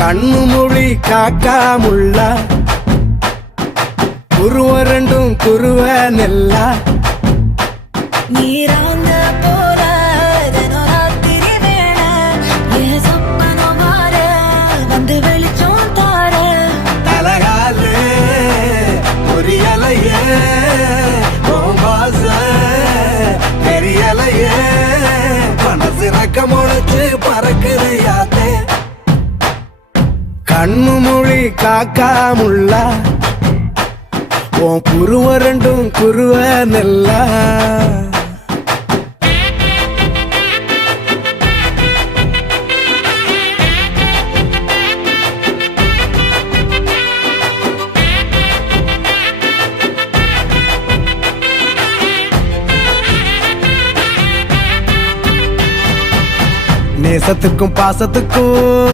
கண்ணு மொழி காக்காமுள்ள குருவ ரெண்டும் குருவ நெல்லா நீராங்க போல ராத்திரி வேண என் சொப்பனம் மாற வந்து வெளிச்சம் தார தலகாலே பொரியலையே வாச பெரியலையே மனசு ரக்க முளைச்சு பறக்குது யாத்தே கண்ணு மொழி காக்காமுள்ள உன் குருவ ரெண்டும் குருவ நெல்லா நேசத்துக்கும் பாசத்துக்கும்